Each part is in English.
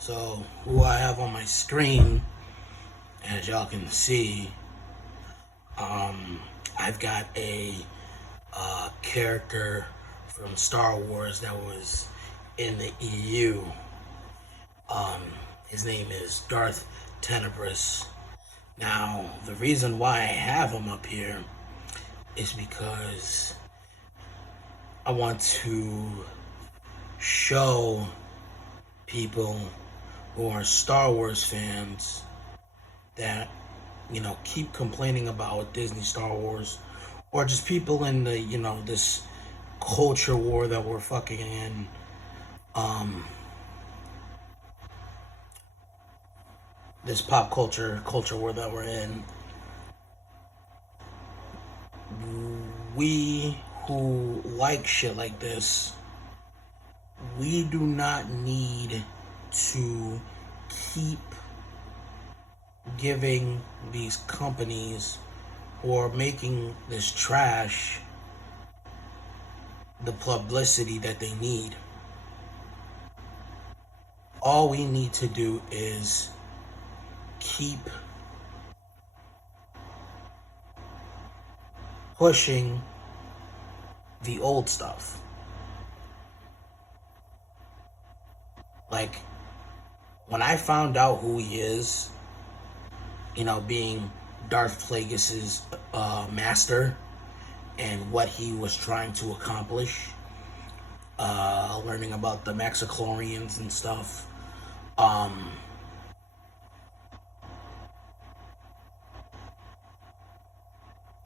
So, who I have on my screen, as y'all can see, I've got a character from Star Wars that was in the EU. Um, his name is Darth Tenebris. Now, the reason why I have him up here is because I want to show people who are Star Wars fans that, keep complaining about Disney Star Wars, or just people in the, this culture war that we're fucking in. This pop culture war that we're in. We who like shit like this, we do not need to keep giving these companies who are making this trash the publicity that they need. All we need to do is keep pushing the old stuff. Like, when I found out who he is, being Darth Plagueis's master and what he was trying to accomplish, learning about the Maxichlorians and stuff,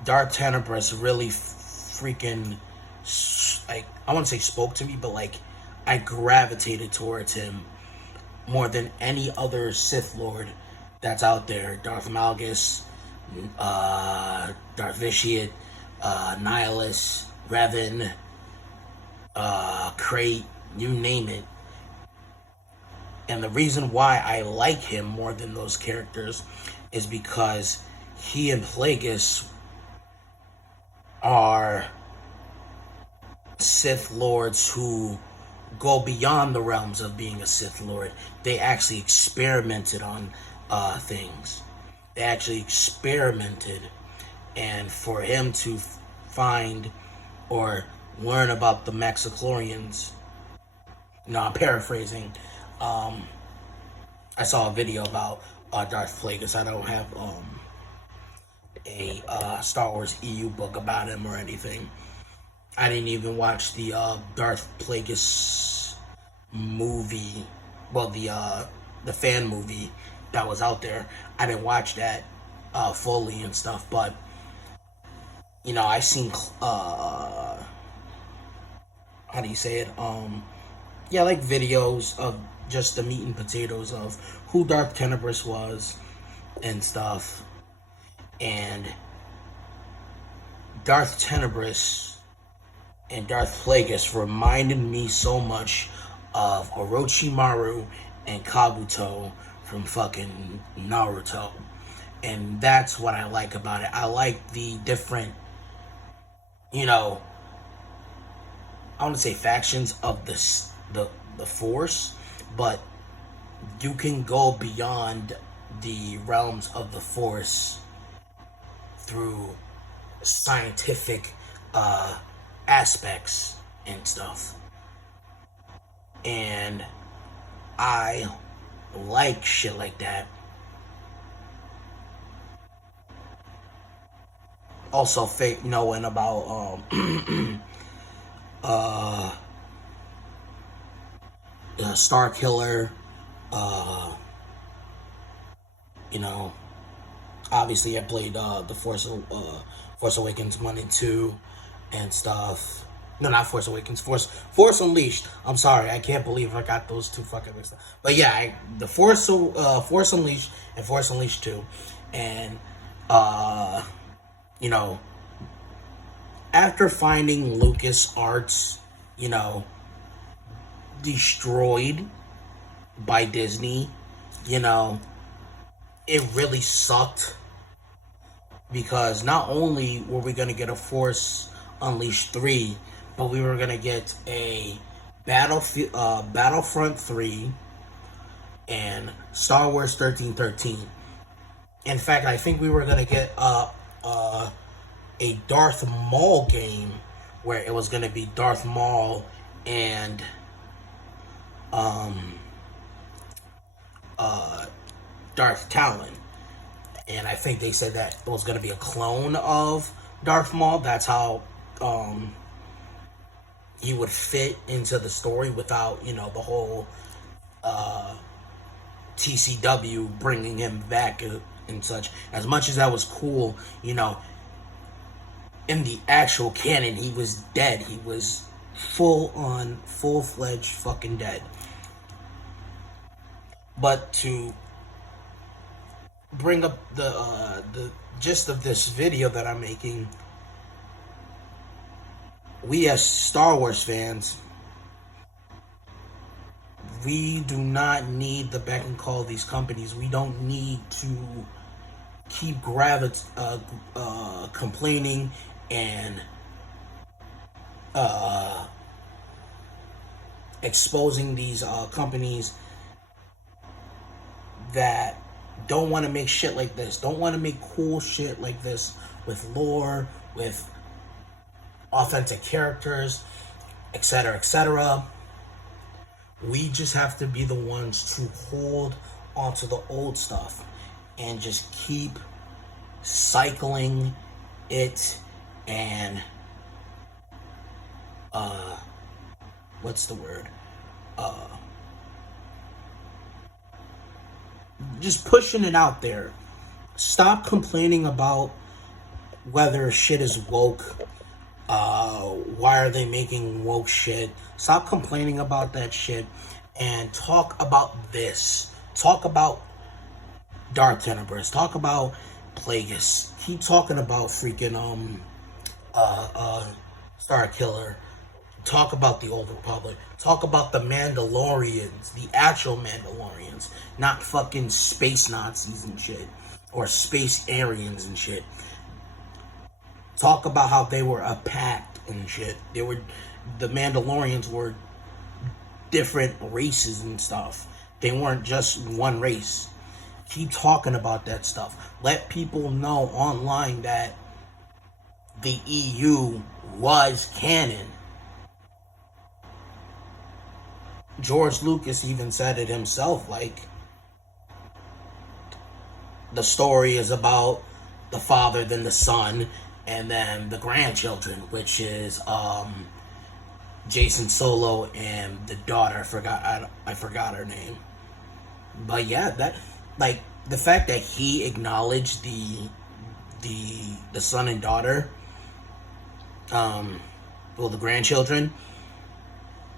Darth Tenebris really freaking, like, I wouldn't say spoke to me, but like, I gravitated towards him more than any other Sith Lord that's out there. Darth Malgus, Darth Vitiate, Nihilus, Revan, Crate, you name it. And the reason why I like him more than those characters is because he and Plagueis are Sith Lords who go beyond the realms of being a Sith Lord. They actually experimented on things. They actually experimented, and for him to find or learn about the Maxichlorians, I'm paraphrasing. I saw a video about Darth Plagueis. I don't have a Star Wars EU book about him or anything. I didn't even watch the Darth Plagueis movie. Well, the fan movie that was out there. I didn't watch that fully and stuff, but I seen how do you say it? Yeah, like videos of just the meat and potatoes of who Darth Tenebris was and stuff. And Darth Tenebris and Darth Plagueis reminded me so much of Orochimaru and Kabuto from fucking Naruto. And that's what I like about it. I like the different, I want to say factions of the Force, but you can go beyond the realms of the Force through scientific aspects and stuff. And I like shit like that. Also, fake knowing about Star Killer, obviously I played the Force Awakens 1 and 2 and stuff. No, not Force Awakens, Force Unleashed. I'm sorry, I can't believe I got those two fucking mixed up. But yeah, the Force Unleashed and Force Unleashed 2. And after finding LucasArts, destroyed by Disney, it really sucked, because not only were we going to get a Force Unleashed 3, but we were going to get a Battlefront 3, and Star Wars 1313. In fact, I think we were gonna get a Darth Maul game where it was gonna be Darth Maul and Darth Talon, and I think they said that it was gonna be a clone of Darth Maul. That's how he would fit into the story without, you know, the whole TCW bringing him back and such. As much as that was cool, you know, in the actual canon, he was dead. He was full-fledged fucking dead. But to bring up the gist of this video that I'm making, we as Star Wars fans, we do not need the beck and call of these companies. We don't need to keep complaining and exposing these companies that don't want to make shit like this, don't want to make cool shit like this with lore, with authentic characters, etc., etc. We just have to be the ones to hold onto the old stuff and just keep cycling it and what's the word? Just pushing it out there. Stop complaining about whether shit is woke. Why are they making woke shit? Stop complaining about that shit and talk about this. Talk about Dark Tenebris. Talk about Plagueis. Keep talking about freaking Star Killer. Talk about the Old Republic. Talk about the Mandalorians, the actual Mandalorians, not fucking space Nazis and shit, or space Aryans and shit. Talk about how they were a pact and shit. The Mandalorians were different races and stuff. They weren't just one race. Keep talking about that stuff. Let people know online that the EU was canon. George Lucas even said it himself, like, the story is about the father, then the son, and then the grandchildren, which is Jason Solo and the daughter. I forgot her name. But yeah, that, like, the fact that he acknowledged the son and daughter, the grandchildren,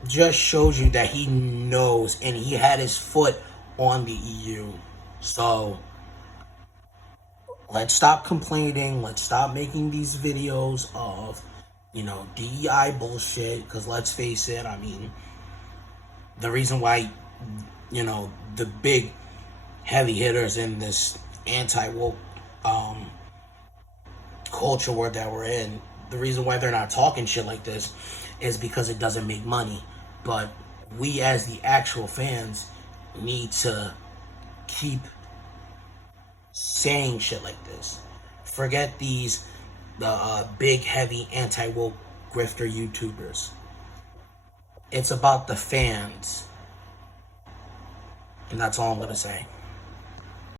just shows you that he knows and he had his foot on the EU. So let's stop complaining. Let's stop making these videos of, you know, DEI bullshit. Because let's face it, I mean, the reason why, you know, the big heavy hitters in this anti-woke culture war that we're in, the reason why they're not talking shit like this is because it doesn't make money. But we as the actual fans need to keep saying shit like this. Forget the big heavy anti-woke grifter YouTubers. It's about the fans. And that's all I'm gonna say.